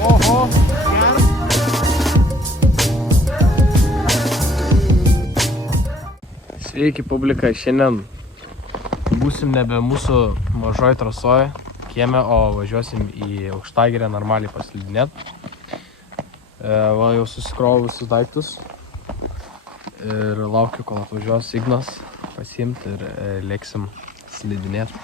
Oho. Sveiki publika, šiandien būsim nebe mūsų mažoj trasoje kieme, o važiuosim į Aukštagirę normaliai paslidinėt. Va jau susikrovau visus daiktus ir laukiu, kol atvažiuos Ignas pasiimti ir lėksim slidinėt.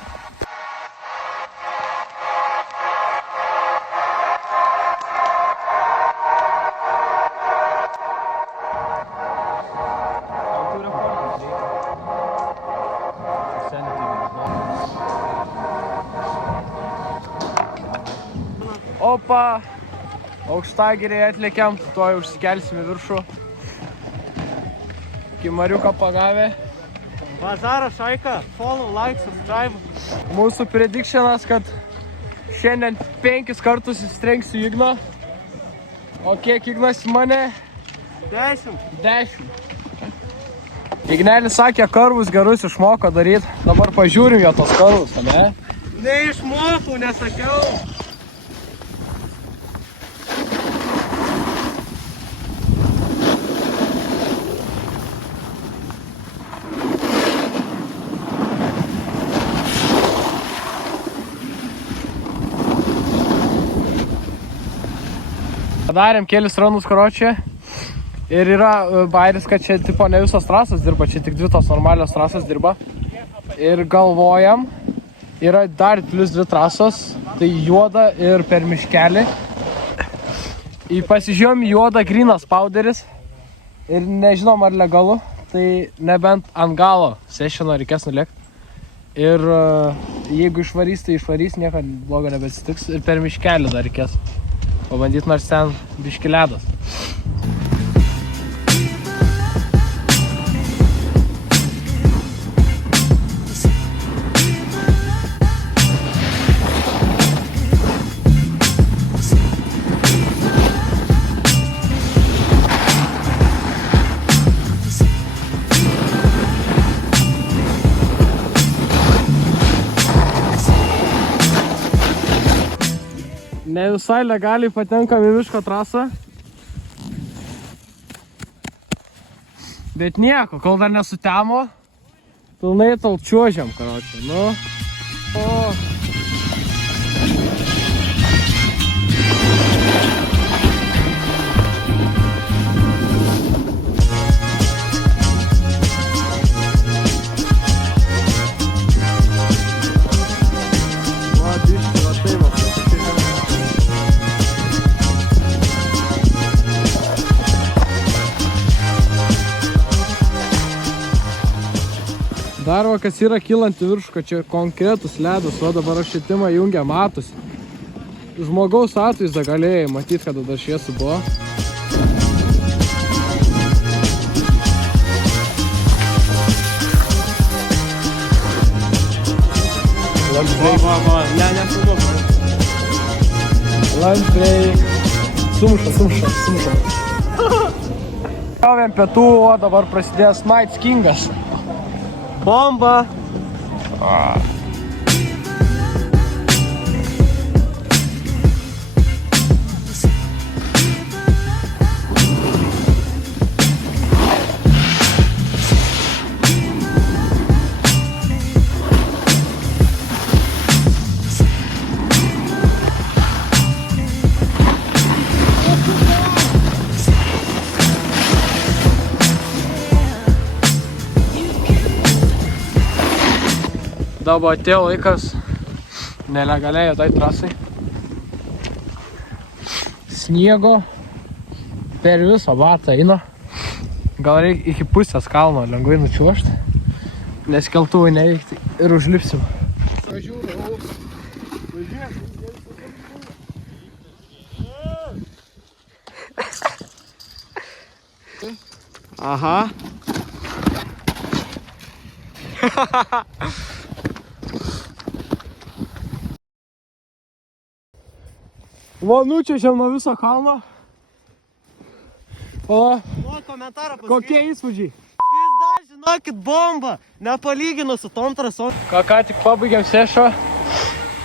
Opa! Aukštagirėje atlėkiam, tuoj užsikelsim į viršų. Kimariuką pagavę. Bazaro šaika, follow, like, subscribe. Mūsų predictionas, kad šiandien 5 kartus įstrengsiu Igną. O kiek Ignas į mane? 10. Ignelis sakė, karvus gerus išmoko daryti. Dabar pažiūrim jo tos karvus, ne? Neišmokau, nesakiau. Padarėm kelis ranus karočią ir yra bairis, kad čia tipo ne visos trasos dirba, čia tik 2 tos normalios trasos dirba. Ir galvojam, yra dar plus 2 trasos, tai juoda ir per miškelį. Pasižiūrėjom juodą grynas powderis ir nežinom ar legalu, tai nebent ant galo sessiono reikės nulėkti. Ir jeigu išvarys, tai išvarys, nieko blogo nebesitiks ir per miškelį dar reikės pabandyti, nors ten biški ledas. Ne visai legaliai patenkam į miško trasą. Bet nieko, kol dar nesutemo, pilnai tol čiuožiam, karočią. Nu. O. Dar va, kas yra kylant į viršų, kad čia konkretus ledas, o dabar apšvietimą jungia matosi. Žmogaus atvaizdą galėjai matyti, kada dar šviesų buvo. Lunch break. Lunch break. Sumuša. Gavėm pietų, o dabar prasidės Night Kingas. Bomba. Dabar atėjo laikas nelegaliai juodai trasai. Sniego per visą batą eina. Gal reikia iki pusės kalno lengvai nučiuošti, nes keltuvai neveikti ir užlipsim. Aha. Va, nučiuožiam nuo viso kalno. O, Komentarą pasakyk. kokie įspūdžiai? Pizda, žinau. Akit bomba, nepalyginu su tom trasom. Ką tik pabaigėm sešą,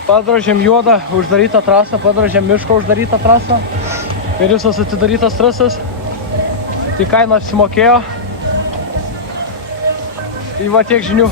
padrožėm juodą uždarytą trasą, padrožėm miško uždarytą trasą ir visas atidarytas trasas. Tai kaina apsimokėjo. Tai va tiek žinių.